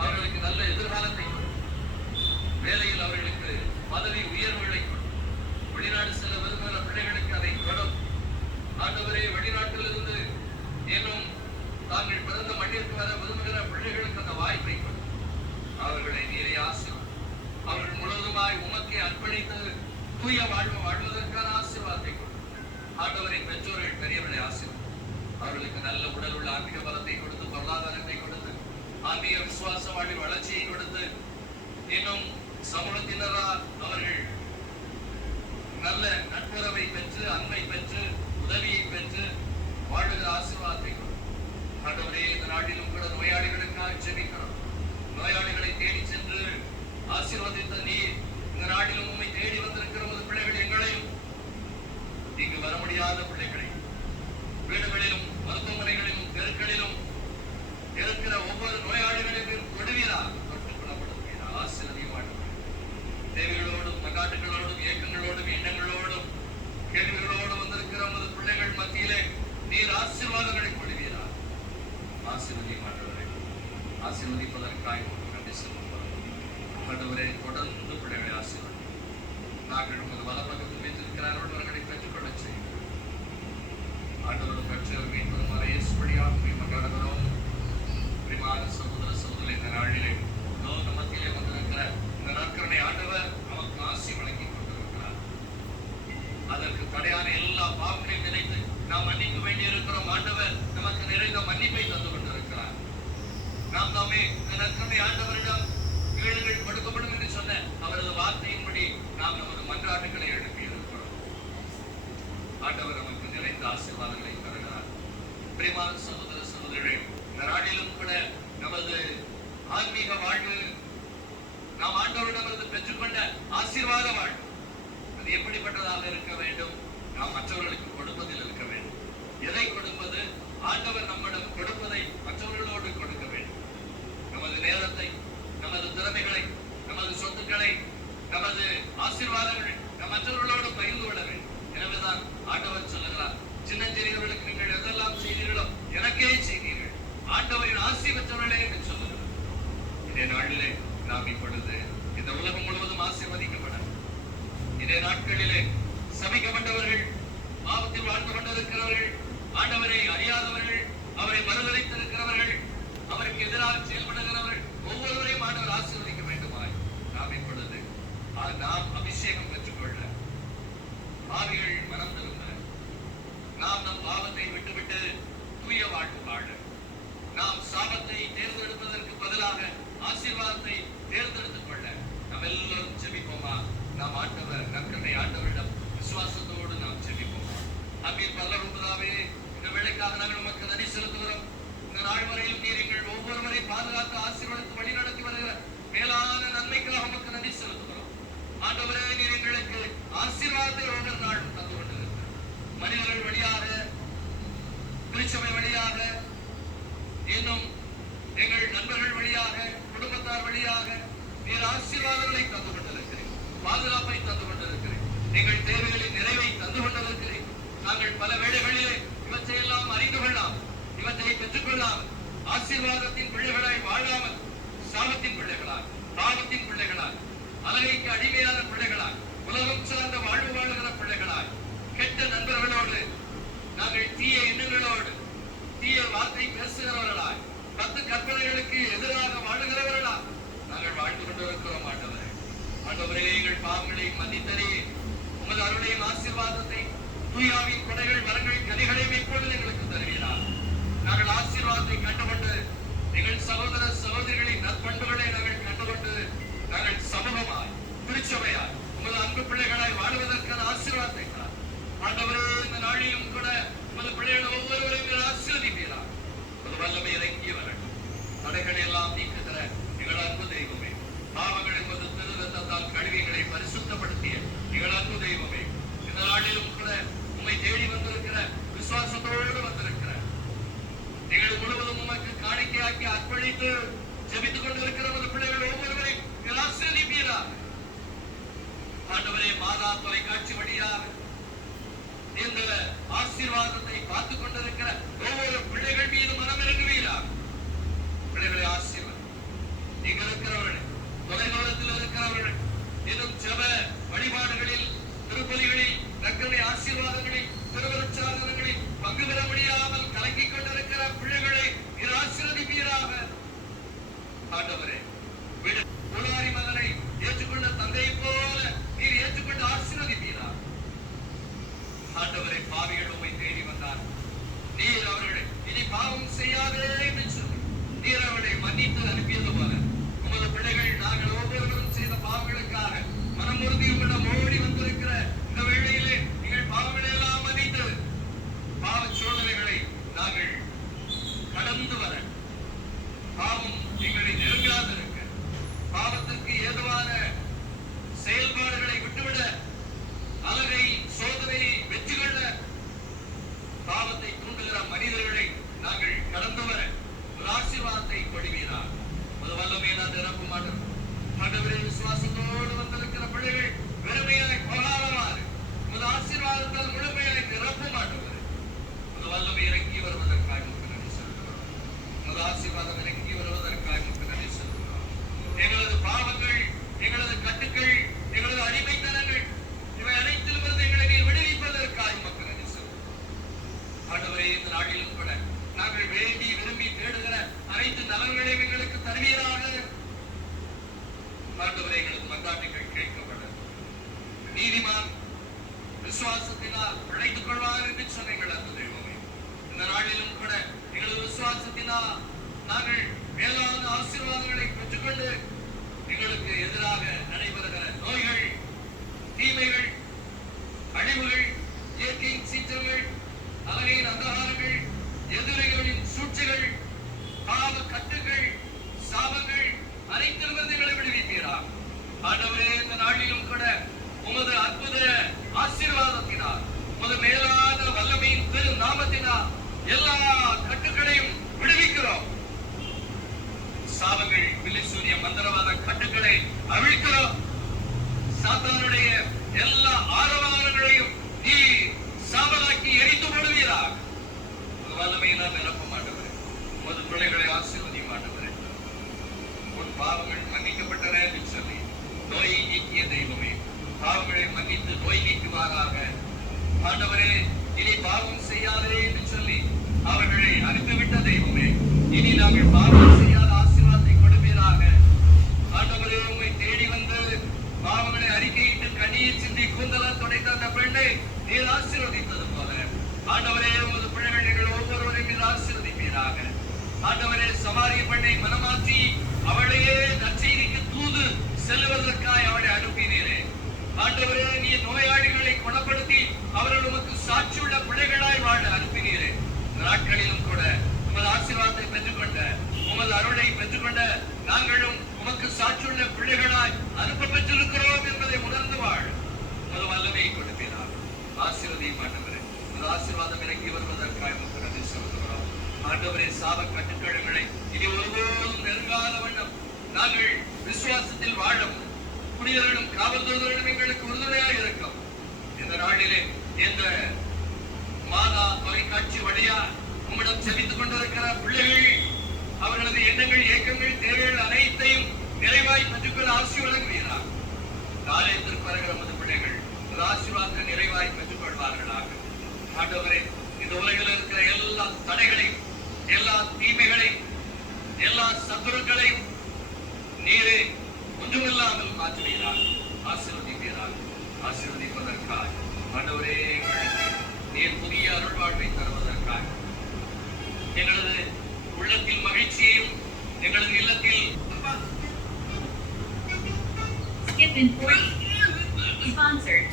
அவர்களுக்கு நல்ல எதிர்காலத்தை கொடு. வேலையில் அவர்களுக்கு பதவி உயர்வுகளை கொடு. வெளிநாடு செல்ல விரும்புகிற பிள்ளைகளுக்கு அதை கொடும். ஆண்டவரே, வெளிநாட்டிலிருந்து இன்னும் தாங்கள் பிறந்த மண்ணிற்கு வர விரும்புகிற பிள்ளைகளுக்கு அந்த வாய்ப்பை கொடு. அவர்களை நீரை ஆசீர்வாதம். அவர்கள் முழுவதுமாய் உமக்கே அர்ப்பணித்து தூய வாழ்வு வாழ்வதற்கான ஆசீர்வாதத்தை கொடு. ஆண்டவரை பெற்றோர்கள் பெரியவர்களை ஆசீர்வாதம். அவர்களுக்கு நல்ல உடல் உள்ள ஆன்மீக பலத்தை கொடுத்து, பொருளாதாரத்தை கொடுத்து, ஆன்மீக விசுவாச வாழ்வில் வளர்ச்சியை கொடுத்து, இன்னும் சமூகத்தினரால் அவர்கள் நல்ல நட்புறவை பெற்று, அன்பை பெற்று, உதவியை பெற்று வாழுகிற ஆசீர்வாதத்தை கொடு. ஆண்டவரே, இந்த நாட்டிலும் கூட நோயாளிகளுக்காக ஜெபிக்கிறோம். நோயாளிகளை தேடி சென்று ஆசீர்வதித்த நீர் இந்த நாட்டிலும் உண்மை தேடி வந்திருக்கிற பிள்ளைகள் எங்களையும், இங்கு வர முடியாத பிள்ளைகளை வீடுகளிலும் மருத்துவமனைகளிலும் தெருக்களிலும் இருக்கிற ஒவ்வொரு நோயாளிகளையும் கொடுவீராக தொட்டு குணப்படுத்துவீரா. ஆசீர்வதியும் தேவைகளோடும் நகாட்டுகளோடும் இயக்கங்களோடும் எண்ணங்களோடும் கேள்விகளோடு வந்திருக்கிற நமது பிள்ளைகள் மத்தியிலே நீர் ஆசீர்வாதங்களை கொடுவீரா. ஆசீர்வதியும் ஆண்டவரே. ஆசீர்வதிப்பதற்காக நன்றி செலுத்துகிறோம். ஆண்டவரே, தொடர்ந்து பிள்ளைகளை ஆசீர்வதி. நாங்கள் உமது வலப்பக்கத்தில் வைத்திருக்கிறார்கள் அவர்களை பெற்றுக்கொள்ள செய்யும். ஆண்டவர் பெற்றோர் மீட்பதும் அறையபடியாக மகனவரும் பிரிமான சகோதர சகோதரி இந்த நாளிலே லோக மத்தியிலே வந்திருக்கிற இந்த நாட்களை ஆண்டவர் நமக்கு ஆசி வழங்கி கொண்டிருக்கிறார். அதற்கு தடையான எல்லா பாவங்களையும் நினைத்து நாம் மன்னிக்க வேண்டியிருக்கிறோம். ஆண்டவர் நமக்கு நிறைந்த மன்னிப்பை தந்து கொண்டிருக்கிறார். நாம் தாமே இந்த நற்கருணை ஆண்டவரிடம் வீடுகள் கொடுக்கப்படும் என்று சொன்ன அவரது வார்த்தையின்படி நாம் நமது மன்றாட்டுகளை எழுப்பி இருக்கிறோம். ஆண்டவர் நமக்கு நிறைந்த ஆசீர்வாதங்களை தருகிறார். பிரியமான சகோதர சகோதரிகள், இந்த நாளிலும் கூட நமது ஆன்மீக வாழ்வு நாம் ஆண்டவரிடமிருந்து பெற்றுக்கொண்ட ஆசீர்வாத வாழ்வு அது எப்படிப்பட்டதாக இருக்க வேண்டும்? நாம் மற்றவர்களுக்கு கொடுப்பதில் இருக்க வேண்டும். எதை கொடுப்பது? ஆண்டவர் நம்மிடம் கொடுப்பதை மற்றவர்களோடு கொடுக்க வேண்டும். நமது நேரத்தை, நமது திறமைகளை, நமது சொத்துக்களை, நமது ஆசீர்வாதங்களை நம் மற்றவர்களோடு பகிர்ந்து கொள்ள வேண்டும். எனவேதான் ஆண்டவர் சொல்லுகிறார், சின்னஞ்சிறியவர்களுக்கு நீங்கள் எதெல்லாம் செய்தீர்களோ எனக்கே செய்தீர்கள், ஆண்டவரின் ஆசி பெற்றவர்களே என்று சொல்லுகிறார். இதே நாளிலே நாம் இப்பொழுது இந்த உலகம் முழுவதும் ஆசீர்வதிக்கப்பட, இதே நாட்களிலே சபிக்கப்பட்டவர்கள், பாவத்தில் வாழ்ந்து கொண்டிருக்கிறவர்கள், ஆண்டவரை அறியாதவர்கள், அவரை மறுதலித்திருக்கிறவர்கள், அவருக்கு எதிராக செயல்படுகிறவர்கள் ஒவ்வொருவரையும் ஆண்டவர் ஆசீர்வதிக்க வேண்டுமாய் நாம் இப்பொழுது நாம் அபிஷேகம் பெற்றுக்கொள்ள, பாவிகள் மனம் திரும்ப, நாம் நம் பாவத்தை விட்டுவிட்டு தூய வாழ்வு வாழ, நாம் சாபத்தை தேர்ந்தெடுப்பதற்கு பதிலாக ஆசீர்வாதத்தை தேர்ந்தெடுத்துக் கொள்ள நாம் எல்லோரும் ஜெபிப்போமா? நாம் ஆண்டவர் நற்கருணை ஆண்டவரிடம் விசுவாசத்தோடு நாம் ஜெபிப்போமா? அமீர் பரலோகபிதாவே, இந்த வேளைக்காக நாங்கள் நமக்கு நன்றி செலுத்துகிறோம். இந்த நாள் வரையில் நீர் எங்கள் ஒவ்வொருவரை பாதுகாத்து ஆசீர்வதித்து வழி நடத்தி வருகிற மேலான நன்மைக்காக நமக்கு நன்றி செலுத்துகிறோம். ஆண்டவரே, நீர் எங்களுக்கு ஆசீர்வாதத்தை ஒவ்வொரு நாளும் தந்து கொண்டிருக்கிறார். மனிதர்கள் வழியாக, திருச்சபை வழியாக, இன்னும் எங்கள் நண்பர்கள் வழியாக, குடும்பத்தார் வழியாக நீர் ஆசீர்வாதங்களை தந்து கொண்டிருக்கிறேன், பாதுகாப்பை தந்து கொண்டிருக்கிறேன், எங்கள் தேவைகளின் நிறைவை தந்து கொண்டிருக்கிறேன். நாங்கள் பல வேளைகளிலே இவற்றையெல்லாம் அறிந்து கொள்ளலாம், இவற்றை பெற்றுக்கொள்ளலாம். ஆசீர்வாதத்தின் பிள்ளைகளாய் வாழாமல் சாபத்தின் பிள்ளைகளாய், பாவத்தின் பிள்ளைகளாய், அழகைக்கு அடிமையான பிள்ளைகளாய், உலகம் சார்ந்த வாழ்வு வாழுகிற பிள்ளைகளாய், கெட்ட நண்பர்களோடு, நாங்கள் தீய எண்ணங்களோடு, தீய வார்த்தை பேசுகிறவர்களாய், 10 கற்பனைகளுக்கு எதிராக வாழுகிறவர்களாய் நாங்கள் வாழ்ந்து கொண்டிருக்கிறோம். ஆண்டவரே, ஆண்டவரே, எங்கள் பாவங்களை மன்னித்தரே, உமது அருளையும் ஆசீர்வாதத்தை, தூயாவின் கொடைகள், வரங்கள், கனிகளையும் இப்பொழுது எங்களுக்கு தருகிறார். நாங்கள் ஆசீர்வாதத்தை கண்டுகொண்டு, எங்கள் சகோதர சகோதரிகளின் நற்பண்புகளை நாங்கள் கண்டுகொண்டு, நாங்கள் சமூகமாய், திருச்சபையாய், உமது அன்பு பிள்ளைகளாய் வாழ்வதற்கான ஆசீர்வாதத்தை ஆண்டவரே, இந்த நாளிலும் கூட உமது பிள்ளைகள் ஒவ்வொருவரையும் ஆசீர்வதிப்பீரார். ஒரு வல்லமை இறங்கி வரட்டும். தடைகளை எல்லாம் நீக்குகிற எங்கள் அன்பு தெய்வமே, பாவங்கள் என்பது திருரத்தத்தால் கழுவிகளை பரிசுத்தப்படுத்திய எங்கள் அன்பு தெய்வமே, இந்த நாளிலும் கூட உம்மை தேடி வந்திருக்கிற, விசுவாசத்தோடு வந்திருக்கிற, எங்கள் முழுவதும் உமக்கு காணிக்கையாக்கி அர்ப்பணித்து ஜெபித்துக் கொண்டிருக்கிற ஒரு பிள்ளைகள் ஒவ்வொருவரையும் ஆசீர்வதிப்பீரார். ஆண்டவரே, மாதா தொலைக்காட்சி வழியாக இந்த ஆசீர்வாதத்தை பார்த்துக் கொண்டிருக்கிற ஒவ்வொரு பிள்ளைகள் மீது மனம் இறங்குவீரார். பிள்ளைகளை ஆசீர்வாதம், தருவீராக. ஆண்டவரே, எங்களது மன்றாட்டுகள் கேட்கப்படும். நீதிமான் விசுவாசத்தினால் பிழைத்துக் கொள்வார் என்று சொன்னீர்கள் அந்த தெய்வமே. இந்த நாளிலும் கூட எங்களது விசுவாசத்தினால் நாங்கள் மேலான ஆசீர்வாதங்களை பெற்றுக்கொண்டு எங்களுக்கு எதிராக நடைபெறுகிற நோய்கள், தீமைகள், அழிவுகள், இயற்கையின் சீற்றங்கள், அலகையின் அந்தகாரங்கள், எதிரிகளின் சூழ்ச்சிகள், பாவ கட்டுகள், சாபங்கள் அனைத்திலிருந்து எங்களை விடுவிப்பீரா. ஆண்டவரே, இந்த நாளிலும் கூட உமது அற்புத ஆசீர்வாதத்தினால், உமது மேலான வல்லமையின் திரு நாமத்தினால் எல்லா கட்டுக்களையும் விடுவிக்கிறோம். சாபங்கள், பில்லிசூனிய மந்திரவாத கட்டுக்களை அவிழ்க்கிறோம். சாத்தானுடைய எல்லா ஆரவாரங்களையும் நீ சாபலாக்கி எரித்து போடுவீராக. வல்லமையினால் நிரப்ப மாட்டவரே, உமது பிள்ளைகளை ஆசீர்வதி மாட்டவரே. உன் பாவங்கள் மன்னிக்கப்பட்டன என்று சொல்லி நோயை நீக்கிய தெய்வமே, பாவங்களை மன்னித்து நோய் நீக்குவாராக. ஆண்டவரே, இனி பாவம் செய்யாதே என்று சொல்லி அவர்களை அனுப்பிவிட்ட தெய்வமே, இனி நாங்கள் பாவம் செய்யாத ஆசீர்வாதத்தை கொடுப்பீராக. ஆண்டவரே, உம்மை தேடி வந்து பாவங்களை அறிக்கையிட்டு கண்ணீர் சிந்தி கூந்தலால் துடைத்த அந்த பெண்ணை நீர் ஆசீர்வதித்தது போல ஆண்டவரே, உமது பிள்ளைகள் எங்கள் ஒவ்வொருவரையும் நீர் ஆசீர்வதிப்பீராக. ஆண்டவரே, சமாரிய பெண்ணை மனமாற்றி அவளையே நற்செய்திக்கு தூது செல்லுவதற்காய் அவளை அனுப்பினீரே. ஆண்டவரே, நீ நோயாளிகளை குணப்படுத்தி அவர்கள் உமக்கு சாட்சியுள்ள பிள்ளைகளாய் வாழ அனுப்பினீரே. நாட்களிலும் கூட உமது ஆசீர்வாதத்தை பெற்றுக்கொண்ட, உமது அருளை பெற்றுக்கொண்ட நாங்களும் உமக்கு சாட்சியுள்ள பிள்ளைகளாய் அனுப்ப பெற்றிருக்கிறோம் என்பதை உணர்ந்து வாழ். உமது வல்லமையை கொடுப்பீராக. ஆசீர்வதியும் ஆண்டவரே, உமது ஆசீர்வாதம் இறங்கி வருவதற்காக உமக்கு நன்றி செலுத்துகிறோம். ஆண்டவரே, சாப கட்டுக்கழுங்களை இனி ஒருபோதும் நெருங்காத வண்ணம் நாங்கள் விசுவாசத்தில் வாழும் குடியர்களும் காவல்துறையினரும் எங்களுக்கு உறுதுணையாக இருக்கும். இந்த நாளிலே இந்த மாதா தொலைக்காட்சி வழியா உம்மிடம் செபித்துக் கொண்டிருக்கிற பிள்ளைகள் அவர்களது எண்ணங்கள், ஏக்கங்கள், தேவைகள் அனைத்தையும் நிறைவாய் பெற்றுக்கொள்ள ஆசி வழங்குவீராக. ஆலயத்திற்கு வருகிற நமது பிள்ளைகள் ஆசீர்வாதத்தை நிறைவாய் பெற்றுக் கொள்வார்களாக. ஆண்டவரே, இந்த உலகில் இருக்கிற எல்லா தடைகளையும், எல்லா தீமைகளையும், எல்லா சத்துருக்களையும் நீரே ஒன்றுமில்லாமல் மாற்றுவீராக. ஆசீர்வதிப்பீராக. ஆசீர்வதிப்பதற்காக ஆண்டவரே, நீர் புதிய அருள் வாழ்வை தருவதற்காக எங்களது உள்ளத்தில் மகிழ்ச்சியையும் எங்களது இல்லத்தில் Skip in 40. Sponsored.